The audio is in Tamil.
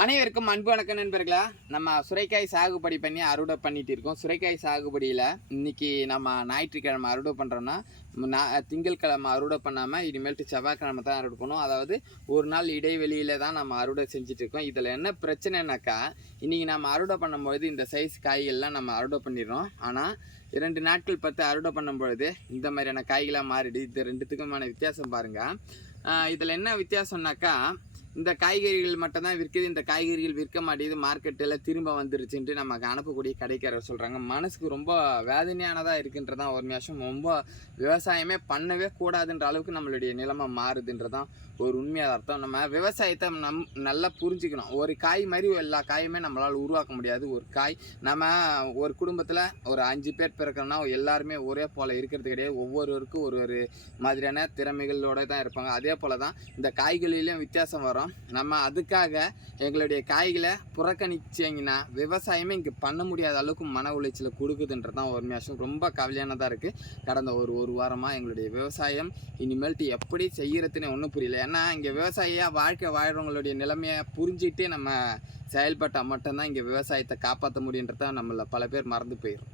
அனைவருக்கும் அன்பு வணக்கம் நண்பர்களா. நம்ம சுரைக்காய் சாகுபடி பண்ணி அறுவடை பண்ணிட்டு இருக்கோம். சுரைக்காய் சாகுபடியில் இன்னைக்கு நம்ம ஞாயிற்றுக்கிழமை அறுவடை பண்ணுறோன்னா திங்கட்கிழமை அறுவடை பண்ணாமல் இனிமேல்ட்டு செவ்வாய்க்கிழமை தான் அறுவடை பண்ணுவோம். அதாவது ஒரு நாள் இடைவெளியில் தான் நம்ம அறுவடை செஞ்சிட்ருக்கோம். இதில் என்ன பிரச்சனைனாக்கா, இன்றைக்கி நம்ம அறுவடை பண்ணும்பொழுது இந்த சைஸ் காய்கள்லாம் நம்ம அறுவடை பண்ணிடுறோம். ஆனால் 2 நாட்கள் அறுவடை பண்ணும்பொழுது இந்த மாதிரியான காய்களாக மாறிடு. இது ரெண்டுத்துக்குமான வித்தியாசம் பாருங்கள். இதில் என்ன வித்தியாசம்னாக்கா, இந்த காய்கறிகள் மட்டும்தான் விற்குது, இந்த காய்கறிகள் விற்க மாட்டேங்குது, மார்க்கெட்டில் திரும்ப வந்துருச்சுன்ட்டு நமக்கு அனுப்பக்கூடிய கடைக்காரர் சொல்கிறாங்க. மனசுக்கு ரொம்ப வேதனையானதாக இருக்குன்றதான் ஒரு நிமிஷம். ரொம்ப விவசாயமே பண்ணவே கூடாதுன்ற அளவுக்கு நம்மளுடைய நிலைமை மாறுதுன்றதான் ஒரு உண்மையான அர்த்தம். நம்ம விவசாயத்தை நல்லா புரிஞ்சுக்கணும். ஒரு காய் மாதிரி எல்லா காயுமே நம்மளால் உருவாக்க முடியாது. ஒரு காய் நம்ம ஒரு குடும்பத்தில் ஒரு 5 பேர் பிறக்கிறோன்னா எல்லாருமே ஒரே போல் இருக்கிறது கிடையாது. ஒவ்வொருவருக்கும் ஒரு மாதிரியான திறமைகளோடு தான் இருப்பாங்க. அதே போல் தான் இந்த காய்களிலையும் வித்தியாசம் வரும். நம்ம அதுக்காக எங்களுடைய காய்களை புறக்கணிச்சிங்கன்னா விவசாயமே இங்கே பண்ண முடியாத அளவுக்கு மன உளைச்சலை கொடுக்குதுன்றதான் ஒரு நிமிஷம். ரொம்ப கவலையானதாக இருக்குது. கடந்த ஒரு வாரமாக எங்களுடைய விவசாயம் இனிமேல்ட்டு எப்படி செய்கிறதுன்னு ஒன்றும் புரியல. ஏன்னா இங்கே விவசாயியாக வாழ்க்கை வாழ்கிறவங்களுடைய நிலைமையை புரிஞ்சுட்டு நம்ம செயல்பட்டால் மட்டும்தான் இங்கே விவசாயத்தை காப்பாற்ற முடியுன்றதான் நம்மள பல பேர் மறந்து போயிடும்.